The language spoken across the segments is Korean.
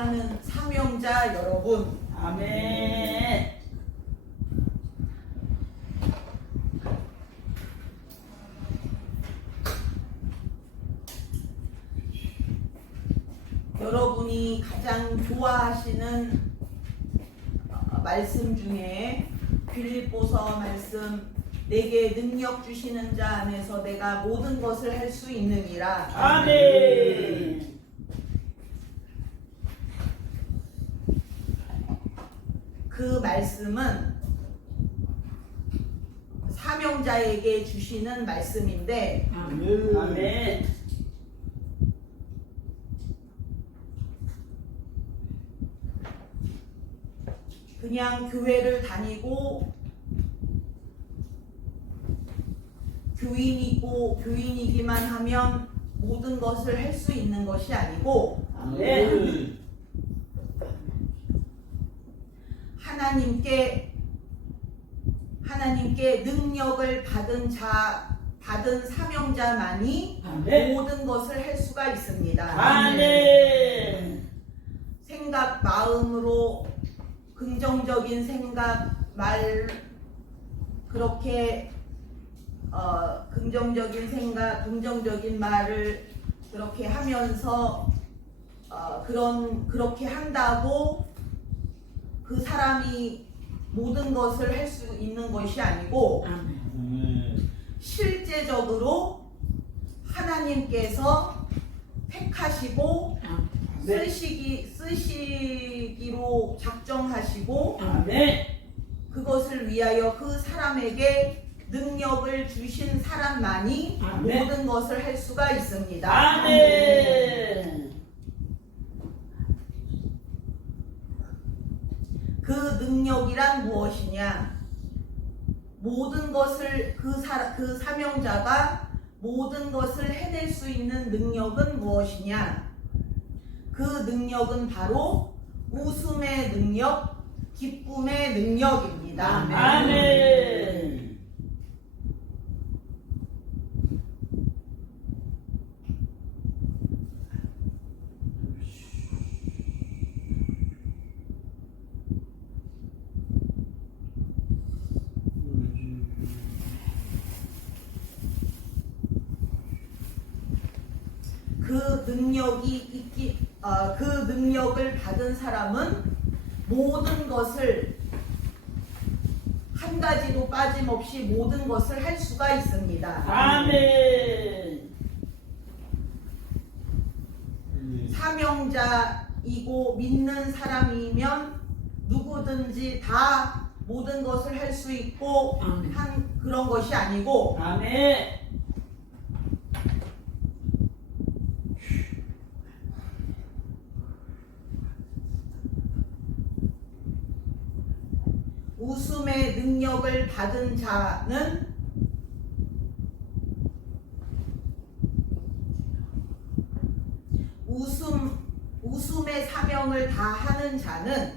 사랑하는 사명자 여러분, 아멘. 여러분이 가장 좋아하시는 말씀 중에 빌립보서 말씀, 내게 능력 주시는 자 안에서 내가 모든 것을 할 수 있느니라. 아멘. 그 말씀은 사명자에게 주시는 말씀인데, 아멘. 그냥 교회를 다니고 교인이기만 하면 모든 것을 할 수 있는 것이 아니고, 아멘. 하나님께 능력을 받은 사명자만이 아멘. 모든 것을 할 수가 있습니다. 아멘. 생각, 마음으로 긍정적인 생각, 말, 그렇게 긍정적인 생각, 긍정적인 말을 그렇게 하면서 그렇게 한다고 그 사람이 모든 것을 할 수 있는 것이 아니고, 실제적으로 하나님께서 택하시고 쓰시기로 작정하시고, 아멘. 그것을 위하여 그 사람에게 능력을 주신 사람만이 아멘. 모든 것을 할 수가 있습니다. 아멘. 그 능력이란 무엇이냐? 모든 것을 그 사명자가 모든 것을 해낼 수 있는 능력은 무엇이냐? 그 능력은 바로 웃음의 능력, 기쁨의 능력입니다. 아멘. 그 능력을 받은 사람은 모든 것을 한 가지도 빠짐없이 모든 것을 할 수가 있습니다. 아멘. 사명자이고 믿는 사람이면 누구든지 다 모든 것을 할 수 있고 그런 것이 아니고, 아멘. 웃음의 능력을 받은 자는 웃음의 사명을 다하는 자는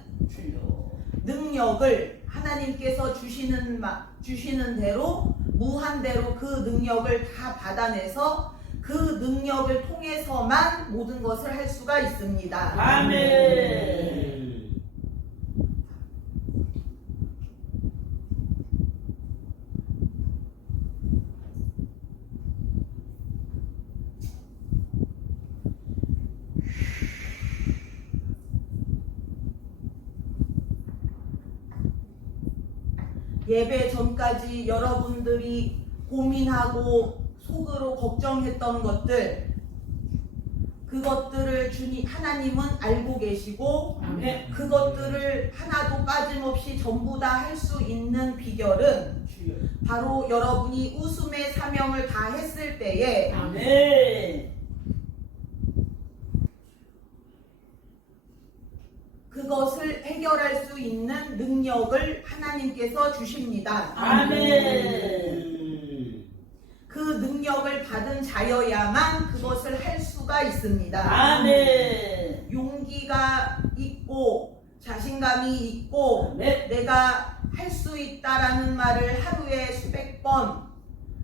능력을 하나님께서 주시는 대로 무한대로 그 능력을 다 받아내서 그 능력을 통해서만 모든 것을 할 수가 있습니다. 아멘. 예배 전까지 여러분들이 고민하고 속으로 걱정했던 것들, 그것들을 하나님은 알고 계시고, 아멘. 그것들을 하나도 빠짐없이 전부 다 할 수 있는 비결은 바로 여러분이 웃음의 사명을 다 했을 때에 아멘. 그것을 해결할 수 있는 능력을 하나님께서 주십니다. 아멘. 그 능력을 받은 자여야만 그것을 할 수가 있습니다. 아멘. 용기가 있고 자신감이 있고 아멘. 내가 할 수 있다라는 말을 하루에 수백 번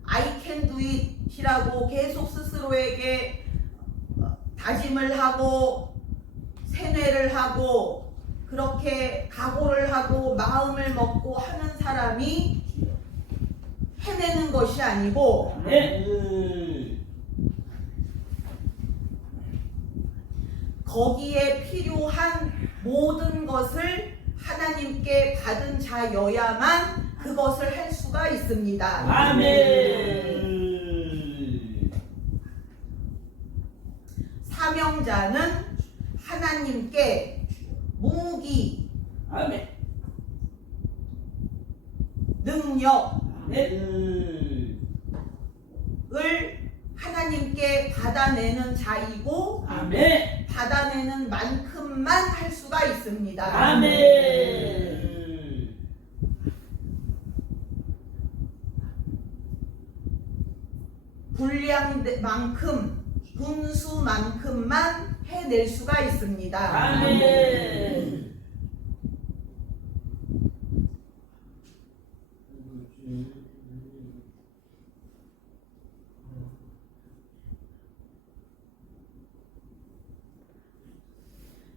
I can do it 이라고 계속 스스로에게 다짐을 하고 세뇌를 예배를 하고 그렇게 각오를 하고 마음을 먹고 하는 사람이 해내는 것이 아니고 아멘. 거기에 필요한 모든 것을 하나님께 받은 자여야만 그것을 할 수가 있습니다. 아멘. 사명자는 하나님께 무기, 아멘. 능력을 아멘. 하나님께 받아내는 자이고 아멘. 받아내는 만큼만 할 수가 있습니다. 아멘. 분량만큼 분수만큼만 해낼 수가 있습니다. 아멘.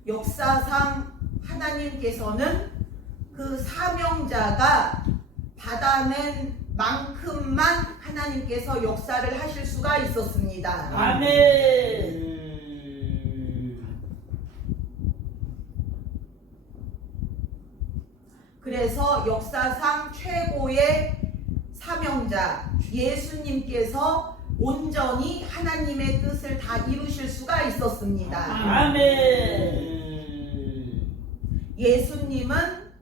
역사상 하나님께서는 그 사명자가 받아낸 만큼만 하나님께서 역사를 하실 수가 있었습니다. 아멘. 그래서 역사상 최고의 사명자 예수님께서 온전히 하나님의 뜻을 다 이루실 수가 있었습니다. 아멘. 예수님은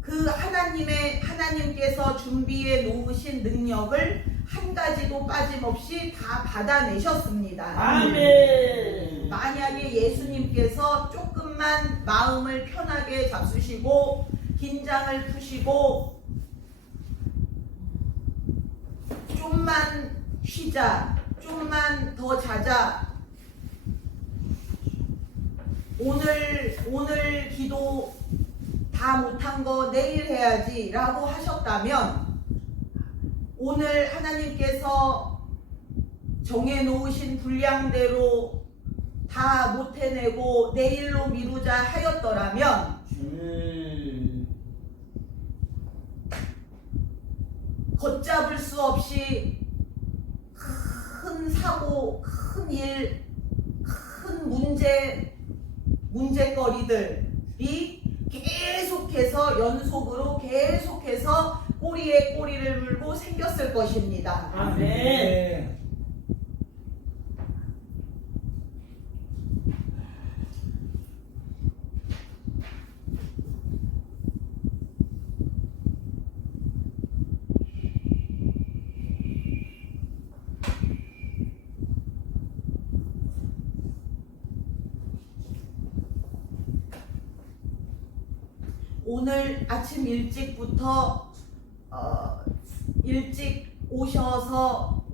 그 하나님께서 준비해 놓으신 능력을 한 가지도 빠짐없이 다 받아내셨습니다. 아멘. 만약에 예수님께서 조금만 마음을 편하게 잡수시고 긴장을 푸시고 좀만 쉬자, 좀만 더 자자, 오늘 기도 다 못한 거 내일 해야지 라고 하셨다면 오늘 하나님께서 정해놓으신 분량대로 다 못해내고 내일로 미루자 하였더라면 걷잡을 수 없이 큰 사고, 큰 일, 큰 문제거리들이 계속해서 연속으로 계속해서 꼬리에 꼬리를 물고 생겼을 것입니다. 아멘. 오늘 아침 일찍부터 일찍 오셔서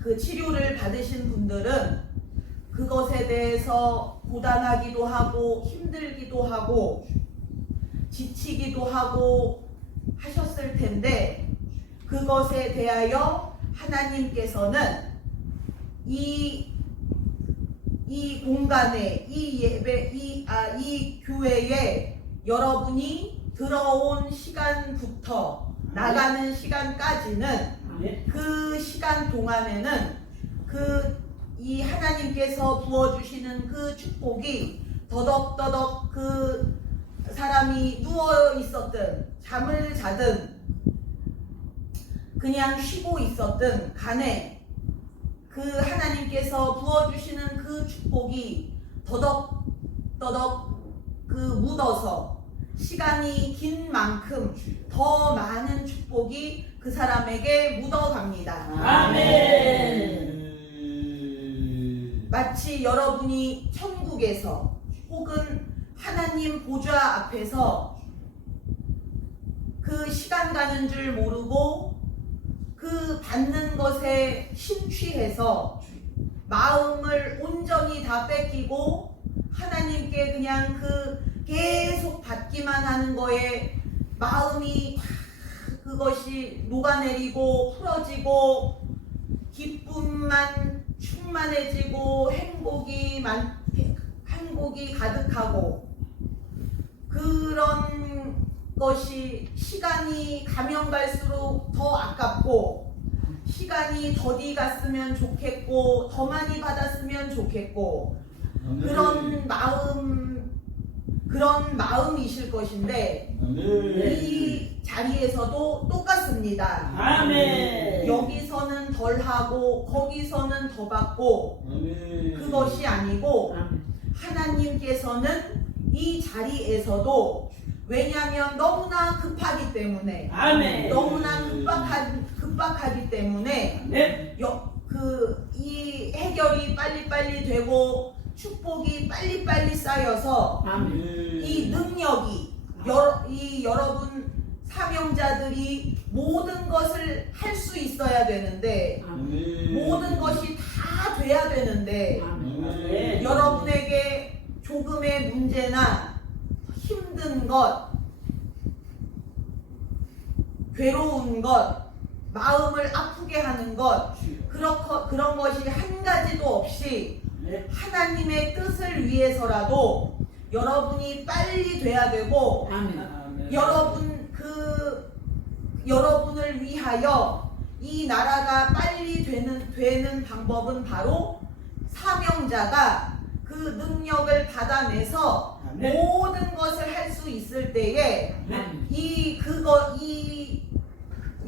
그 치료를 받으신 분들은 그것에 대해서 고단하기도 하고 힘들기도 하고 지치기도 하고 하셨을 텐데 그것에 대하여 하나님께서는 이 공간에 이 예배 이 교회에 여러분이 들어온 시간부터 나가는 시간까지는 그 시간 동안에는 이 하나님께서 부어주시는 그 축복이 더덕더덕 그 사람이 누워 있었든 잠을 자든 그냥 쉬고 있었든 간에 그 하나님께서 부어주시는 그 축복이 더덕더덕 그 묻어서 시간이 긴 만큼 더 많은 축복이 그 사람에게 묻어갑니다. 아멘. 마치 여러분이 천국에서 혹은 하나님 보좌 앞에서 그 시간 가는 줄 모르고 그 받는 것에 심취해서 마음을 온전히 다 뺏기고 하나님께 그냥 계속 받기만 하는 거에 마음이 다 그것이 녹아내리고 풀어지고 기쁨만 충만해지고 행복이 축복이 가득하고 그런 것이 시간이 가면 갈수록 더 아깝고 시간이 더디 갔으면 좋겠고 더 많이 받았으면 좋겠고 그런 마음이실 것인데 이 자리에서도 똑같습니다. 아멘. 여기서는 덜 하고 거기서는 더 받고 그것이 아니고 하나님께서는 이 자리에서도 왜냐하면 너무나 급하기 때문에 아멘. 너무나 급박하기 때문에 네. 이 해결이 빨리빨리 되고 축복이 빨리빨리 쌓여서 아멘. 이 능력이 여러분 사명자들이 모든 것을 할 수 있어야 되는데 모든 것이 다 돼야 되는데 아멘. 여러분에게 조금의 문제나 힘든 것, 괴로운 것, 마음을 아프게 하는 것 그런 것이 한 가지도 없이 네. 하나님의 뜻을 위해서라도 여러분이 빨리 돼야 되고 아멘. 여러분을 위하여 이 나라가 빨리 되는 방법은 바로 사명자가 그 능력을 받아내서 아멘. 모든 것을 할 수 있을 때에 아멘.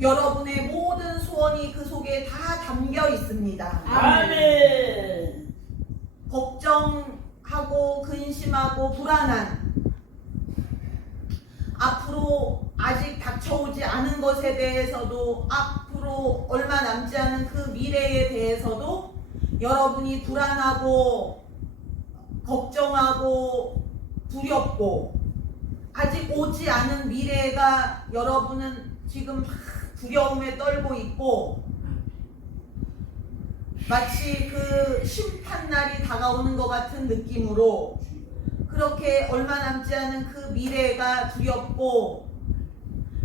여러분의 모든 소원이 그 속에 다 담겨 있습니다. 아멘. 걱정하고 근심하고 불안한 앞으로 아직 닥쳐오지 않은 것에 대해서도 앞으로 얼마 남지 않은 그 미래에 대해서도 여러분이 불안하고 걱정하고 두렵고 아직 오지 않은 미래가 여러분은 지금 두려움에 떨고 있고 마치 그 심판날이 다가오는 것 같은 느낌으로 그렇게 얼마 남지 않은 그 미래가 두렵고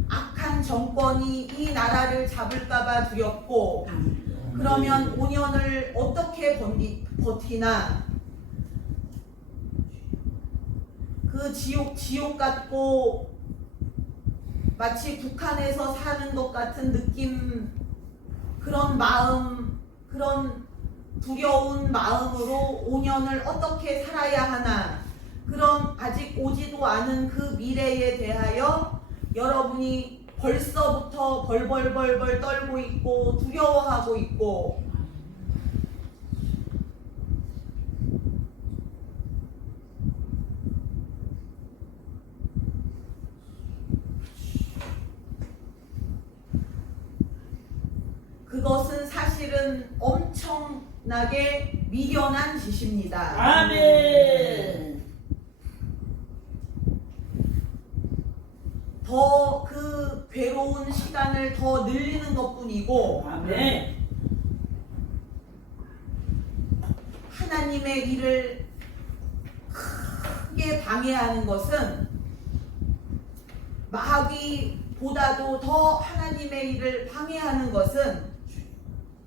악한 정권이 이 나라를 잡을까봐 두렵고 그러면 5년을 어떻게 버티나 그 지옥 같고 마치 북한에서 사는 것 같은 느낌 그런 마음 그런 두려운 마음으로 5년을 어떻게 살아야 하나 그런 아직 오지도 않은 그 미래에 대하여 여러분이 벌써부터 벌벌벌벌 떨고 있고 두려워하고 있고 그것은 사실은 엄청나게 미련한 짓입니다. 아멘. 더 그 괴로운 시간을 더 늘리는 것뿐이고 아멘. 하나님의 일을 크게 방해하는 것은 마귀보다도 더 하나님의 일을 방해하는 것은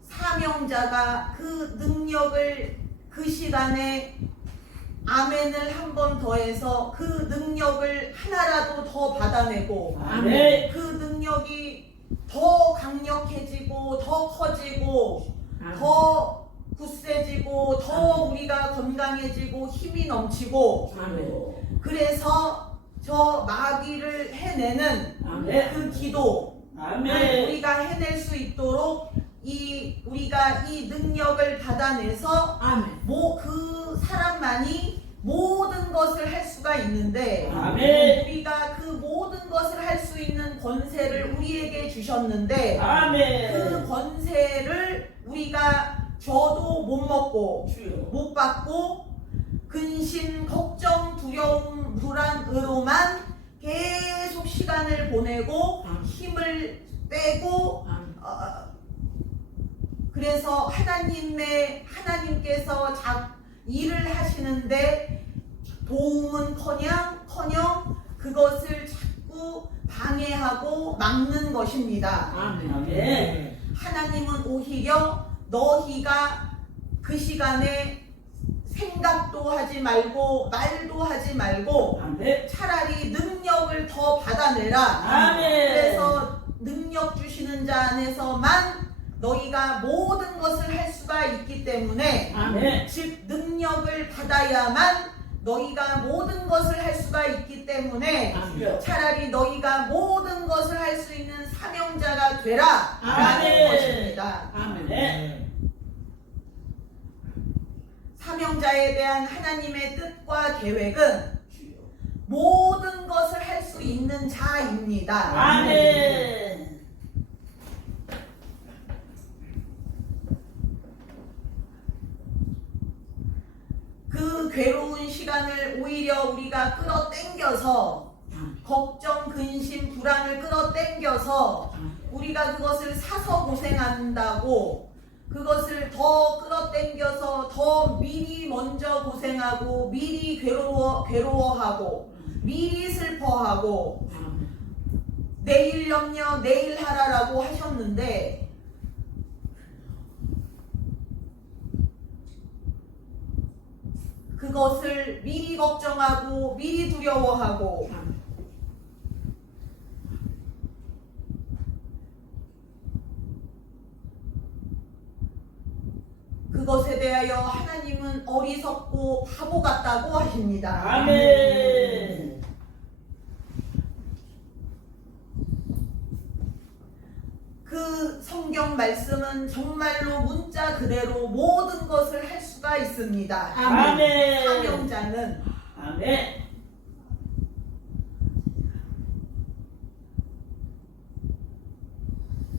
사명자가 그 능력을 그 시간에 아멘을 한 번 더해서 그 능력을 하나라도 더 받아내고 아멘. 그 능력이 더 강력해지고 더 커지고 더 굳세지고 더 우리가 건강해지고 힘이 넘치고 아멘. 그래서 저 마귀를 해내는 아멘. 그 기도 아멘. 우리가 해낼 수 있도록 우리가 이 능력을 받아내서 그 사람만이 모든 것을 할 수가 있는데 아멘. 우리가 그 모든 것을 할 수 있는 권세를 우리에게 주셨는데 아멘. 그 권세를 우리가 줘도 못 먹고 못 받고 근심, 걱정, 두려움, 불안으로만 계속 시간을 보내고 힘을 빼고 그래서 하나님께서 일을 하시는데 도움은커녕 그것을 자꾸 방해하고 막는 것입니다. 아멘. 하나님은 오히려 너희가 그 시간에 생각도 하지 말고 말도 하지 말고 아멘. 차라리 능력을 더 받아내라. 아멘. 그래서 능력 주시는 자 안에서만 너희가 모든 것을 할 수가 있기 때문에 아멘. 즉 능력을 받아야만 너희가 모든 것을 할 수가 있기 때문에 아멘. 차라리 너희가 모든 것을 할 수 있는 사명자가 되라 라는 아멘. 것입니다. 아멘. 사명자에 대한 하나님의 뜻과 계획은 모든 것을 할 수 있는 자입니다. 아멘. 그 괴로운 시간을 오히려 우리가 끌어당겨서 걱정, 근심, 불안을 끌어당겨서 우리가 그것을 사서 고생한다고 그것을 더 끌어당겨서 더 미리 먼저 고생하고 미리 괴로워하고 미리 슬퍼하고 내일 염려 내일 하라라고 하셨는데 그것을 미리 걱정하고 미리 두려워하고 그것에 대하여 하나님은 어리석고 바보 같다고 하십니다. 아멘. 그 성경 말씀은 정말로 문자 그대로 모든 것을 할 수가 있습니다. 아멘. 사명자는 아멘.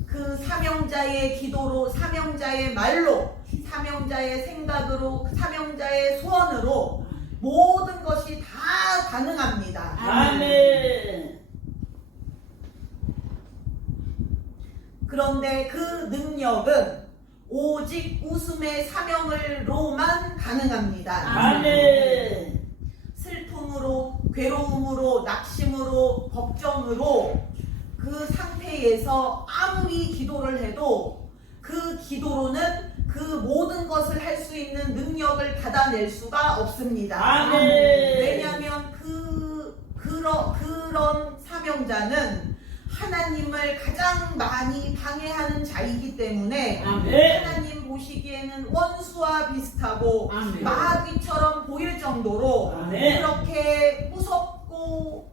그 사명자의 기도로, 사명자의 말로, 사명자의 생각으로, 사명자의 소원으로 모든 것이 다 가능합니다. 아멘. 그런데 그 능력은 오직 웃음의 사명으로만 가능합니다. 아멘. 슬픔으로, 괴로움으로, 낙심으로, 걱정으로 그 상태에서 아무리 기도를 해도 그 기도로는 그 모든 것을 할 수 있는 능력을 받아낼 수가 없습니다. 아멘. 왜냐하면 그런 사명자는 하나님을 가장 많이 방해하는 자이기 때문에 아멘. 하나님 보시기에는 원수와 비슷하고 아멘. 마귀처럼 보일 정도로 아멘. 그렇게 무섭고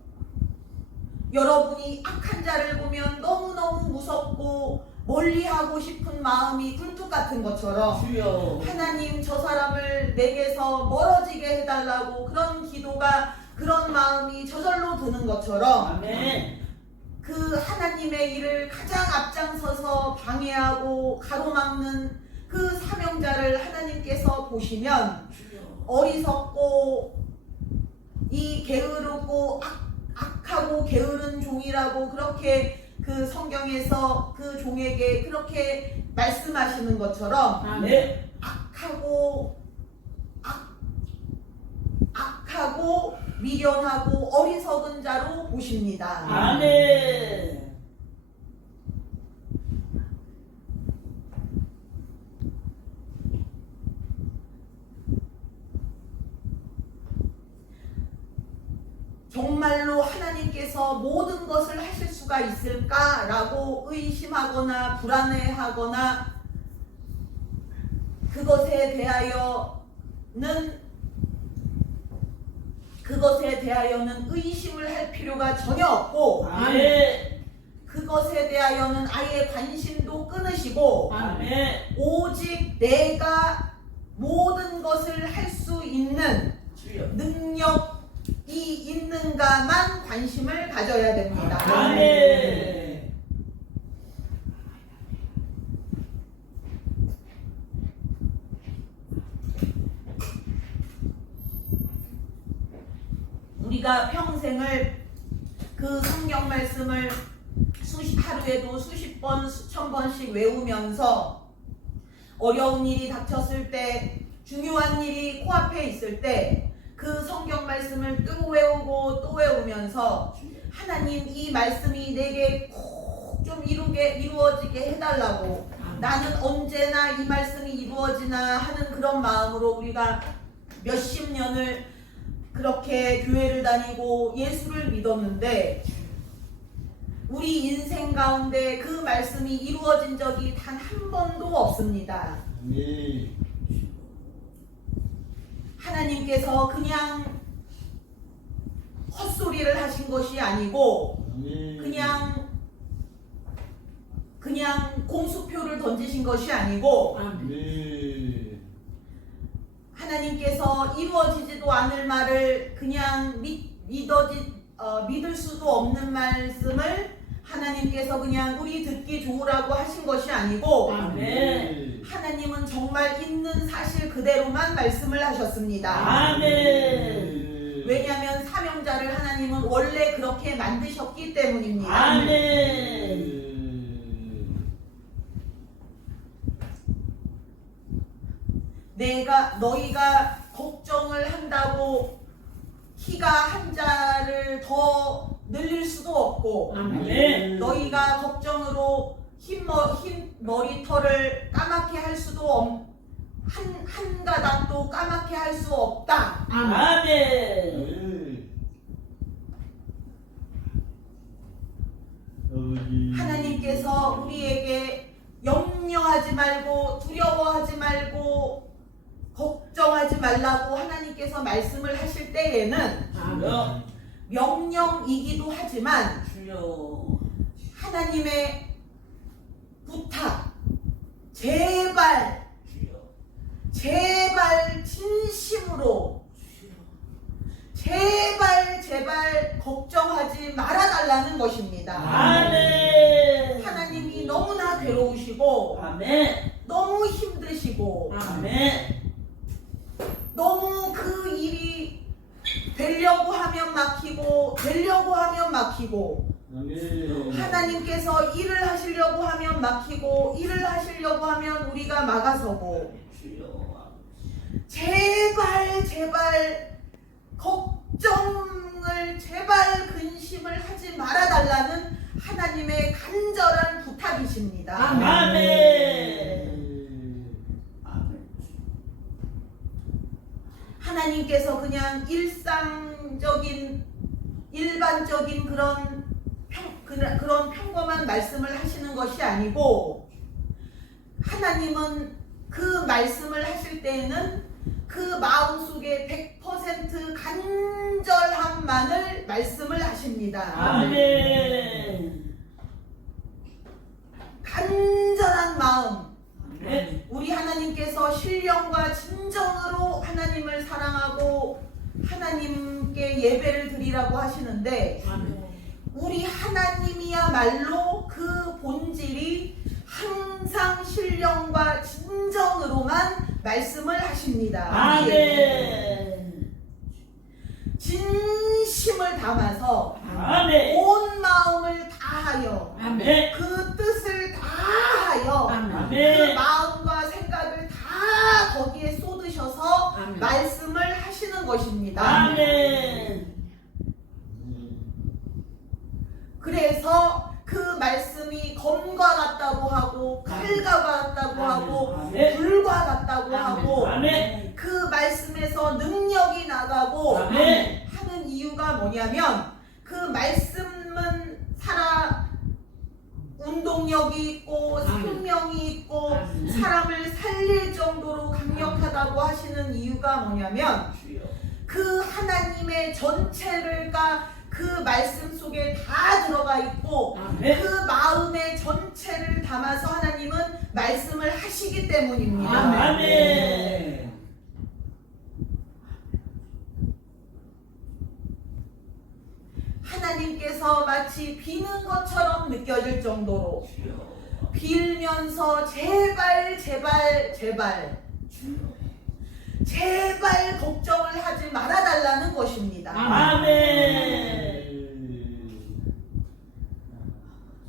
여러분이 악한 자를 보면 너무너무 무섭고 멀리하고 싶은 마음이 굴뚝 같은 것처럼 주여. 하나님 저 사람을 내게서 멀어지게 해달라고 그런 기도가 그런 마음이 저절로 드는 것처럼 아멘. 그 하나님의 일을 가장 앞장서서 방해하고 가로막는 그 사명자를 하나님께서 보시면 어리석고 이 게으르고 악하고 게으른 종이라고 그렇게 그 성경에서 그 종에게 그렇게 말씀하시는 것처럼 아멘. 악하고 미련하고 어리석은 자로 보십니다. 아멘. 정말로 하나님께서 모든 것을 하실 수가 있을까라고 의심하거나 불안해하거나 그것에 대하여는 의심을 할 필요가 전혀 없고 아멘. 그것에 대하여는 아예 관심도 끊으시고 아멘. 오직 내가 모든 것을 할 수 있는 주여. 능력이 있는가만 관심을 가져야 됩니다. 아멘. 우리가 평생을 그 성경 말씀을 하루에도 수십 번, 수천 번씩 외우면서 어려운 일이 닥쳤을 때, 중요한 일이 코앞에 있을 때 그 성경 말씀을 또 외우고 또 외우면서 하나님 이 말씀이 내게 꼭 좀 이루어지게 해달라고 나는 언제나 이 말씀이 이루어지나 하는 그런 마음으로 우리가 몇십 년을 그렇게 교회를 다니고 예수를 믿었는데 우리 인생 가운데 그 말씀이 이루어진 적이 단 한 번도 없습니다. 아멘. 하나님께서 그냥 헛소리를 하신 것이 아니고 아멘. 그냥 공수표를 던지신 것이 아니고 아멘. 하나님께서 이루어지지도 않을 말을 그냥 믿을 수도 없는 말씀을 하나님께서 그냥 우리 듣기 좋으라고 하신 것이 아니고 아멘. 하나님은 정말 있는 사실 그대로만 말씀을 하셨습니다. 아멘. 왜냐하면 사명자를 하나님은 원래 그렇게 만드셨기 때문입니다. 아멘. 너희가 걱정을 한다고 키가 한 자를 더 늘릴 수도 없고 아멘. 너희가 걱정으로 흰 머리털을 까맣게 할 수도 한 가닥도 까맣게 할 수 없다. 아멘. 하나님께서 우리에게 염려하지 말고 두려워하지 말고 걱정하지 말라고 하나님께서 말씀을 하실 때에는 주여. 명령이기도 하지만 주여. 하나님의 부탁, 제발 진심으로 제발 걱정하지 말아달라는 것입니다. 아멘. 하나님이 너무나 괴로우시고 아멘. 너무 힘드시고 아멘. 너무 그 일이 되려고 하면 막히고 아멘. 하나님께서 일을 하시려고 하면 막히고 일을 하시려고 하면 우리가 막아서고 주여. 제발 걱정을 근심을 하지 말아달라는 하나님의 간절한 부탁이십니다. 아멘. 아멘. 하나님께서 그냥 일반적인 그런 평범한 말씀을 하시는 것이 아니고 하나님은 그 말씀을 하실 때에는 그 마음속에 100% 간절함만을 말씀을 하십니다. 아멘. 간절한 마음. 아멘. 우리 하나님께서 신령과 진정으로 하나님을 사랑하고 하나님께 예배를 드리라고 하시는데 우리 하나님이야말로 그 본질이 항상 신령과 진정으로만 말씀을 하십니다. 아멘. 진심을 담아서 아멘. 온 마음을 다하여 아멘. 그 뜻을 다하여 그 아멘. 마음과 생각을 다 거기에 쏟으셔서 아멘. 말씀을 하시는 것입니다. 아멘. 그래서 그 말씀이 검과 같다고 하고 칼과 같다고 하고 아멘. 불과 같다고 아멘. 하고 아멘. 그 말씀에서 능력이 나가고 아멘. 하는 이유가 뭐냐면 그 말씀은 운동력이 있고 생명이 있고 아멘. 사람을 살릴 정도로 강력하다고 하시는 이유가 뭐냐면 주여. 그 하나님의 전체가 그 말씀 속에 다 들어가 있고 아멘. 그 마음의 전체를 담아서 하나님은 말씀을 하시기 때문입니다. 아멘. 하나님께서 마치 비는 것처럼 느껴질 정도로 빌면서 제발 걱정을 하지 말아달라는 것입니다. 아멘.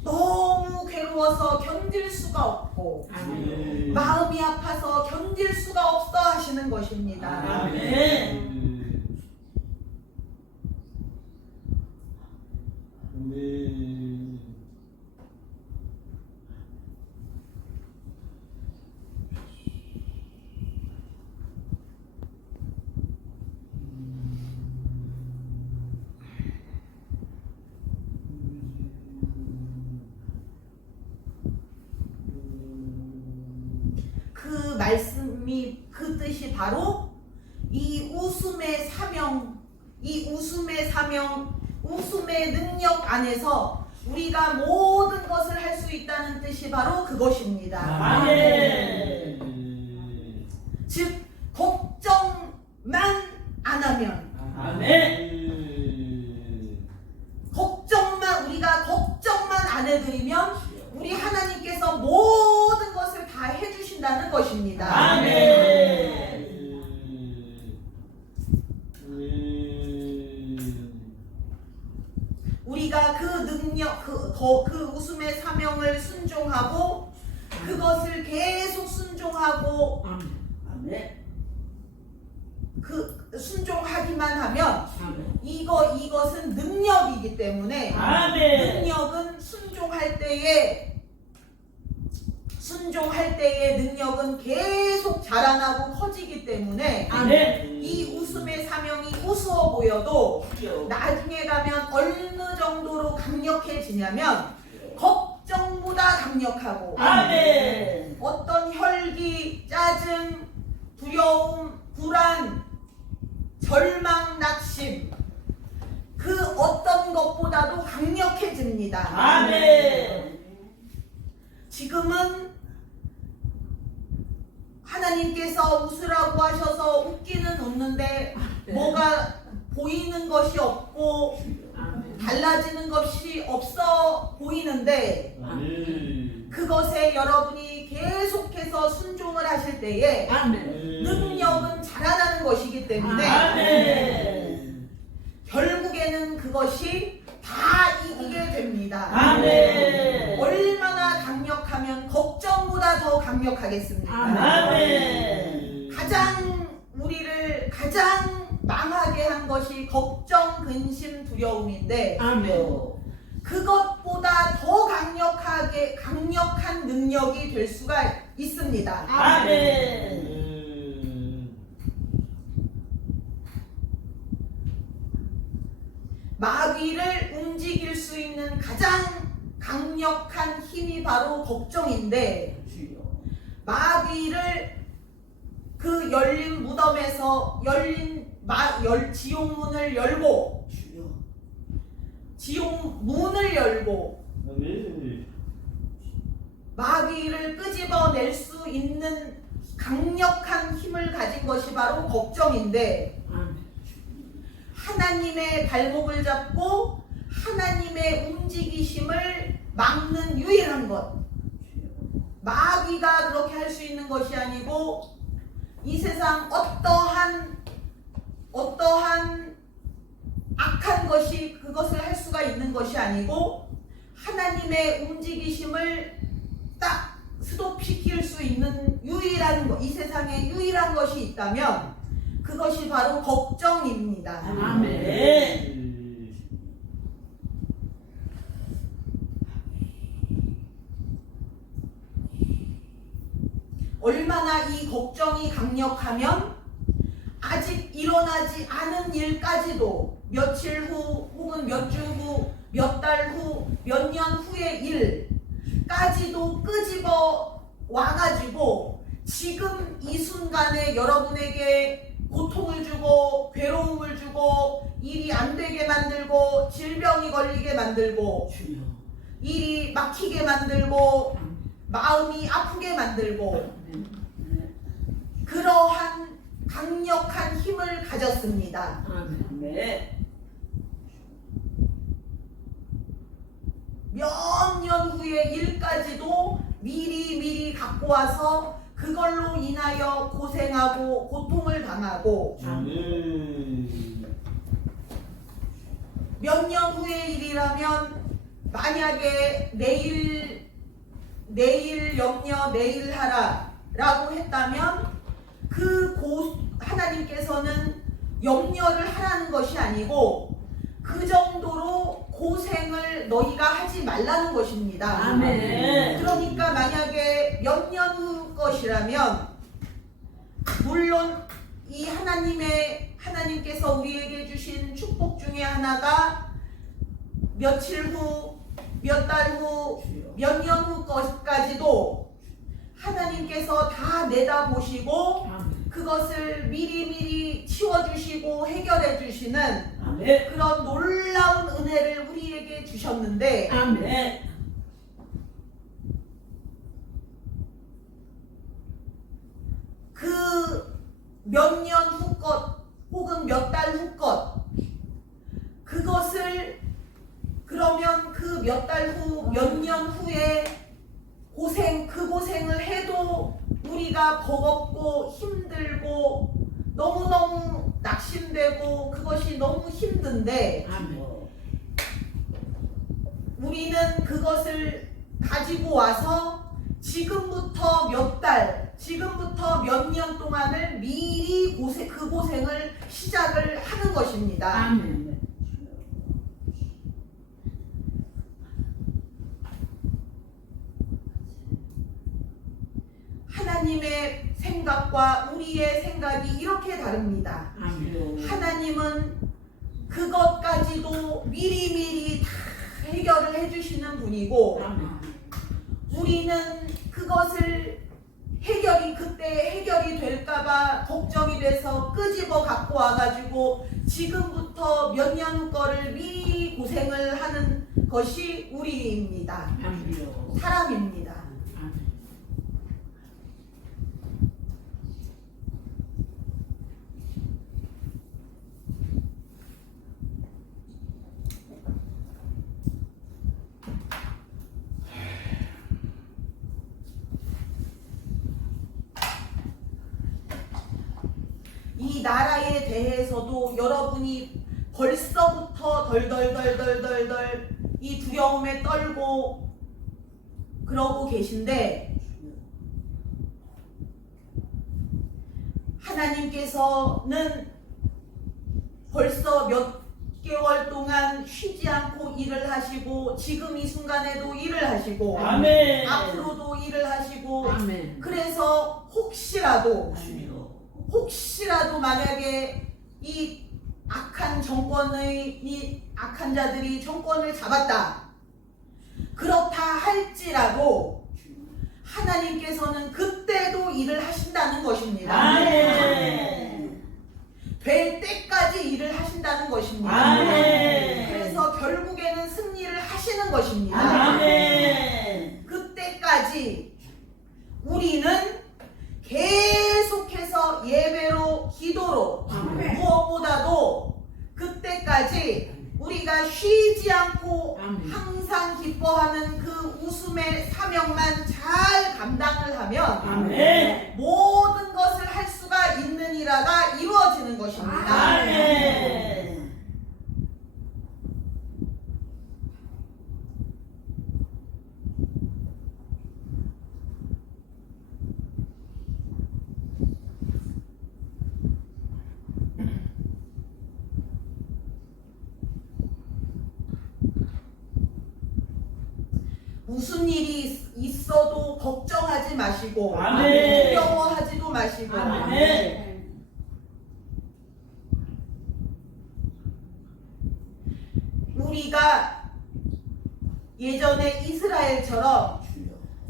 너무 괴로워서 견딜 수가 없고 마음이 아파서 견딜 수가 없어 하시는 것입니다. 아멘. 바로 이 웃음의 사명, 웃음의 능력 안에서 우리가 모든 것을 할 수 있다는 뜻이 바로 그것입니다. 아멘. 즉 걱정만 안 하면, 우리가 걱정만 안 해드리면 우리 하나님께서 모든 것을 다 해주신다는 것입니다. 아멘. 우리가 그 능력, 그 웃음의 사명을 순종하고 그것을 계속 순종하고 아멘. 순종하기만 하면 이것은 능력이기 때문에 아멘. 능력은 순종할 때에 능력은 계속 자라나고 커지기 때문에 아멘. 이 웃음의 사명이 우스워 보여도 나중에 가면 어느 정도로 강력해지냐면 걱정보다 강력하고 아멘. 어떤 혈기, 짜증, 두려움, 불안, 절망, 낙심 그 어떤 것보다도 강력해집니다. 아멘. 지금은 하나님께서 웃으라고 하셔서 웃기는 웃는데 뭐가 보이는 것이 없고 달라지는 것이 없어 보이는데 그것에 여러분이 계속해서 순종을 하실 때에 능력은 자라나는 것이기 때문에 아멘. 결국에는 그것이 다 이기게 됩니다. 아멘. 얼마나 강력하면 걱정보다 더 강력하겠습니까? 아멘. 우리를 가장 망하게 한 것이 걱정, 근심, 두려움인데 아멘. 그것보다 더 강력한 능력이 될 수가 있습니다. 아멘. 마귀를 움직일 수 있는 가장 강력한 힘이 바로 걱정인데 마귀를 그 열린 무덤에서 지옥 문을 열고 마귀를 끄집어낼 수 있는 강력한 힘을 가진 것이 바로 걱정인데 하나님의 발목을 잡고 하나님의 움직이심을 막는 유일한 것, 마귀가 그렇게 할 수 있는 것이 아니고 이 세상 어떠한 악한 것이 그것을 할 수가 있는 것이 아니고 하나님의 움직이심을 딱 스톱시킬 수 있는 유일한 것, 이 세상에 유일한 것이 있다면 그것이 바로 걱정입니다. 아멘. 얼마나 이 걱정이 강력하면 아직 일어나지 않은 일까지도 며칠 후 혹은 몇 주 후, 몇 달 후, 몇 년 후의 일까지도 끄집어 와가지고 지금 이 순간에 여러분에게 고통을 주고 괴로움을 주고 일이 안 되게 만들고 질병이 걸리게 만들고 일이 막히게 만들고 마음이 아프게 만들고 그러한 강력한 힘을 가졌습니다. 아멘. 몇 년 후의 일까지도 미리 갖고 와서 그걸로 인하여 고생하고 고통을 당하고 몇 년 후의 일이라면 만약에 내일 염려 내일 하라 라고 했다면 하나님께서는 염려를 하라는 것이 아니고 그 정도로 고생을 너희가 하지 말라는 것입니다. 아멘. 그러니까 만약에 몇 년 후 것이라면 물론 이 하나님께서 우리에게 주신 축복 중에 하나가 며칠 후, 몇 달 후, 몇 년 후 것까지도 하나님께서 다 내다보시고 그것을 미리미리 치워주시고 해결해주시는 아멘. 그런 놀라운 은혜를 우리에게 주셨는데 아멘. 그 몇 년 후 것 혹은 몇 달 후 것 그것을 그러면 그 몇 달 후 몇 년 후에 그 고생을 해도 우리가 버겁고 힘들고 너무너무 낙심되고 그것이 너무 힘든데 우리는 그것을 가지고 와서 지금부터 몇 달, 지금부터 몇 년 동안을 미리 그 고생을 시작을 하는 것입니다. 아멘. 하나님의 생각과 우리의 생각이 이렇게 다릅니다. 아멘. 하나님은 그것까지도 미리미리 다 해결을 해주시는 분이고 우리는 그것을 그때 해결이 될까봐 걱정이 돼서 끄집어 갖고 와가지고 지금부터 몇 년 후 거를 미리 고생을 하는 것이 우리입니다. 사람입니다. 이 나라에 대해서도 여러분이 벌써부터 덜덜덜덜덜덜 이 두려움에 떨고 그러고 계신데 하나님께서는 벌써 몇 개월 동안 쉬지 않고 일을 하시고 지금 이 순간에도 일을 하시고 아멘. 앞으로도 일을 하시고 아멘. 그래서 혹시라도 만약에 이 악한 자들이 정권을 잡았다. 그렇다 할지라도 하나님께서는 그때도 일을 하신다는 것입니다. 아멘. 될 때까지 일을 하신다는 것입니다. 아멘. 그래서 결국에는 승리를 하시는 것입니다. 아멘. 그때까지 우리는 계속해서 예배로 기도로 아멘. 무엇보다도 그때까지 우리가 쉬지 않고 아멘. 항상 기뻐하는 그 웃음의 사명만 잘 감당을 하면 아멘. 모든 것을 할 수가 있느니라가 이루어지는 것입니다. 아멘. 무슨 일이 있어도 걱정하지 마시고 아멘. 두려워하지도 마시고 아멘. 우리가 예전에 이스라엘처럼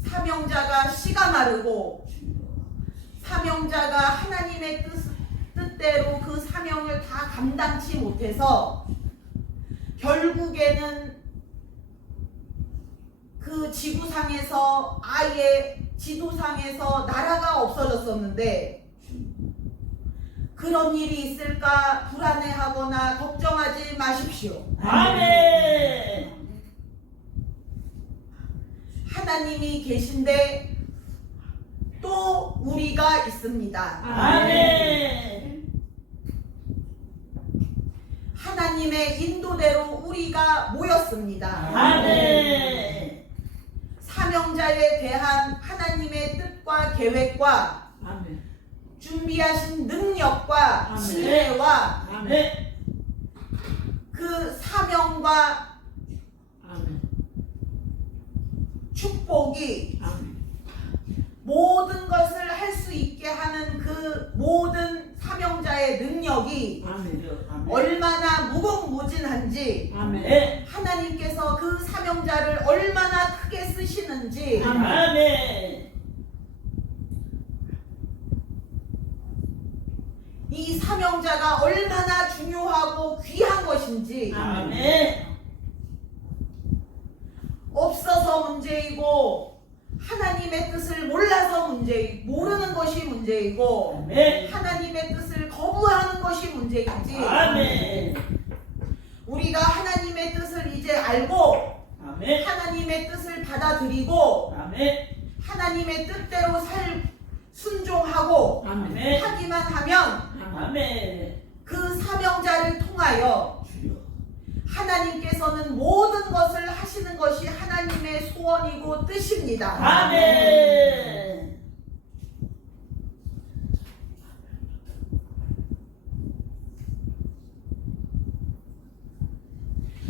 사명자가 씨가 마르고 사명자가 하나님의 뜻대로 그 사명을 다 감당치 못해서 결국에는 그 지구상에서 아예 지도상에서 나라가 없어졌었는데 그런 일이 있을까 불안해하거나 걱정하지 마십시오. 아멘. 하나님이 계신데 또 우리가 있습니다. 아멘. 하나님의 인도대로 우리가 모였습니다. 아멘. 사명자에 대한 하나님의 뜻과 계획과 아멘. 준비하신 능력과 아멘. 지혜와 아멘. 그 사명과 아멘. 축복이 아멘. 모든 것을 할 수 있게 하는 그 모든 사명자의 능력이 아멘. 얼마나 무궁무진한지 아멘. 하나님께서 그 사명자를 얼마나 크게 쓰시는지 아멘. 것인지, 아멘. 없어서 문제이고 하나님의 뜻을 몰라서 모르는 것이 문제이고 아멘. 하나님의 뜻을 거부하는 것이 문제이지, 아멘. 우리가 하나님의 뜻을 이제 알고 아멘. 하나님의 뜻을 받아들이고 아멘. 하나님의 뜻대로 순종하고 아멘. 하기만 하면 아멘. 그 사명자를 통하여 하나님께서는 모든 것을 하시는 것이 하나님의 소원이고 뜻입니다. 아멘.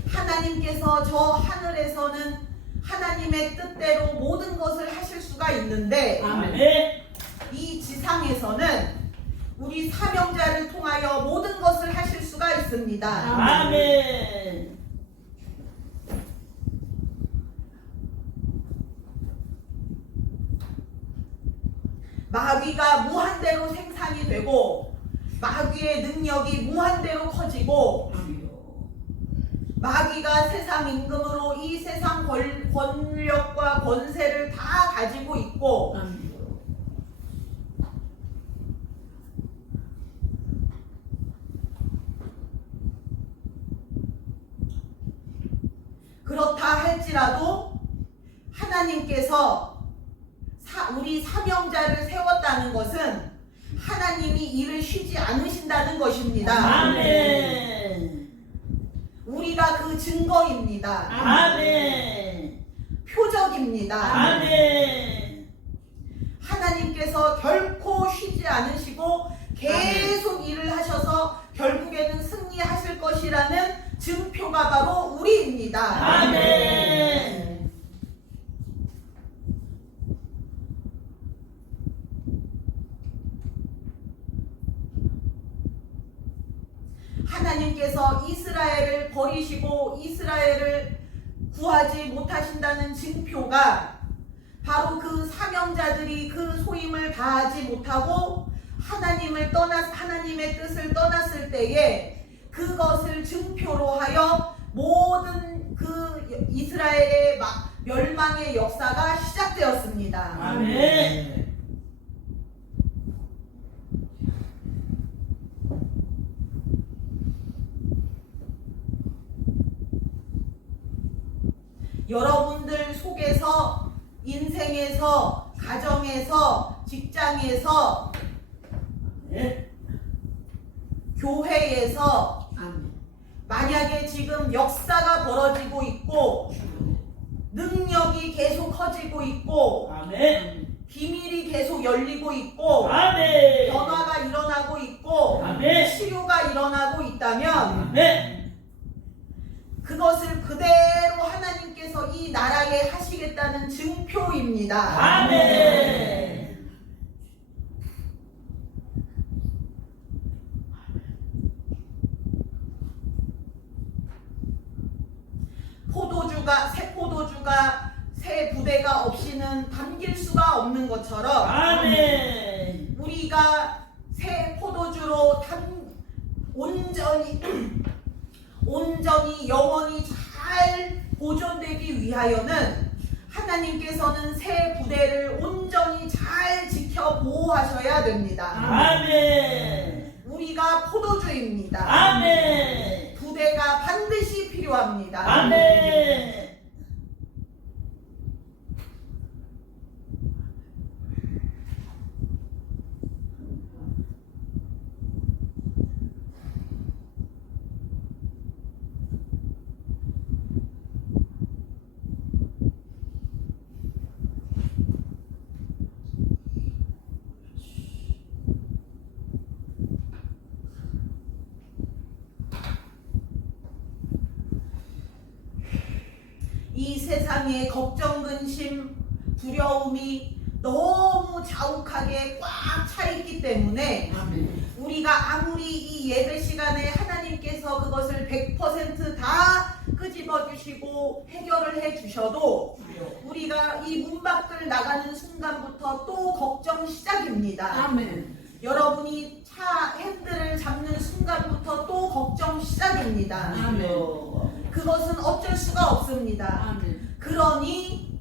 하나님께서 저 하늘에서는 하나님의 뜻대로 모든 것을 하실 수가 있는데 아멘. 이 지상에서는 우리 사명자를 통하여 모든 것을 하실 수가 있습니다. 아멘. 마귀가 무한대로 생산이 되고 마귀의 능력이 무한대로 커지고 마귀가 세상 임금으로 이 세상 권력과 권세를 다 가지고 있고 그렇다 할지라도 하나님께서 우리 사명자를 세웠다는 것은 하나님이 일을 쉬지 않으신다는 것입니다. 아멘. 우리가 그 증거입니다. 아멘. 표적입니다. 아멘. 하나님께서 결코 쉬지 않으시고 계속 일을 하셔서 결국에는 승리하실 것이라는 증표가 바로 우리입니다. 아멘. 하나님께서 이스라엘을 버리시고 이스라엘을 구하지 못하신다는 증표가 바로 그 사명자들이 그 소임을 다하지 못하고 하나님의 뜻을 떠났을 때에 그것을 증표로 하여 모든 그 이스라엘의 멸망의 역사가 시작되었습니다. 아멘. 여러분들 속에서 인생에서 가정에서 직장에서 교회에서 만약에 지금 역사가 벌어지고 있고 능력이 계속 커지고 있고 아멘. 비밀이 계속 열리고 있고 아멘. 변화가 일어나고 있고 아멘. 치료가 일어나고 있다면 아멘. 그것을 그대로 하나님께서 이 나라에 하시겠다는 증표입니다. 아멘. 새 포도주가 새 부대가 없이는 담길 수가 없는 것처럼 아멘. 우리가 새 포도주로 온전히 영원히 잘 보존되기 위하여는 하나님께서는 새 부대를 온전히 잘 지켜 보호하셔야 됩니다. 아멘. 우리가 포도주입니다. 아멘. 부대가 반드시 필요합니다. 아멘. 이 세상의 걱정, 근심, 두려움이 너무 자욱하게 꽉 차 있기 때문에 우리가 아무리 이 예배 시간에 하나님께서 그것을 100% 끄집어 주시고 해결을 해 주셔도 우리가 이 문 밖을 나가는 순간부터 또 걱정 시작입니다. 아멘. 여러분이 차 핸들을 잡는 순간부터 또 걱정 시작입니다. 사랑입니다. 그것은 어쩔 수가 없습니다. 그러니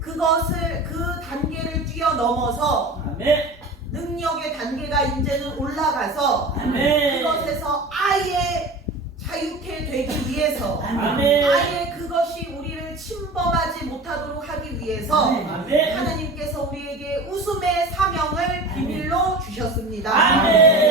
그것을 그 단계를 뛰어넘어서 아멘. 능력의 단계가 이제는 올라가서 아멘. 그것에서 아예 자유케 되기 위해서 아멘. 아예 그것이 우리를 침범하지 못하도록 하기 위해서 아멘. 하나님께서 우리에게 웃음의 사명을 비밀로 주셨습니다. 아멘.